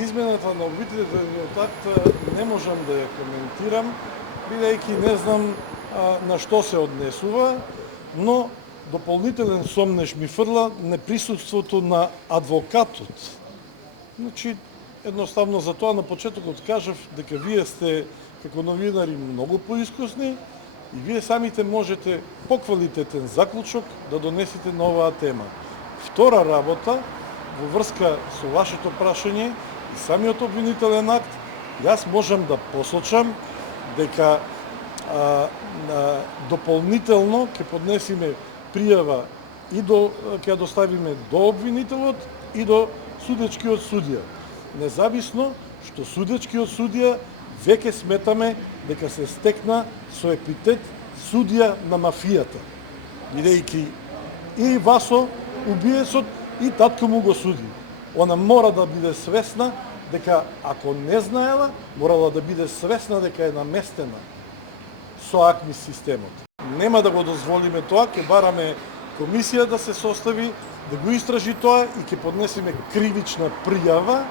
Измената на обвинителниот акт не можам да ја коментирам, бидејќи не знам на што се однесува, но дополнителен сомнеш ми фрла неприсуството на адвокатот. Значи, едноставно за тоа на почетокот кажав дека вие сте како новинари многу поискусни и вие самите можете поквалитетен заклучок да донесете на оваа тема. Втора работа, во врска со вашето прашање и самиот обвинителен акт, јас можам да посочам дека дополнително ќе поднесиме пријава и ќе ја доставиме до обвинителот и до судечкиот судија. Независно што судечкиот судија веќе сметаме дека се стекна со епитет судија на мафијата, бидејќи и Васо, убиецот, и татко му го суди. Она мора да биде свесна дека ако не знаела, морала да биде свесна дека е наместена со АКМИ системот. Нема да го дозволиме тоа, ќе бараме комисија да се состави, да го истражи тоа и ќе поднесеме кривична пријава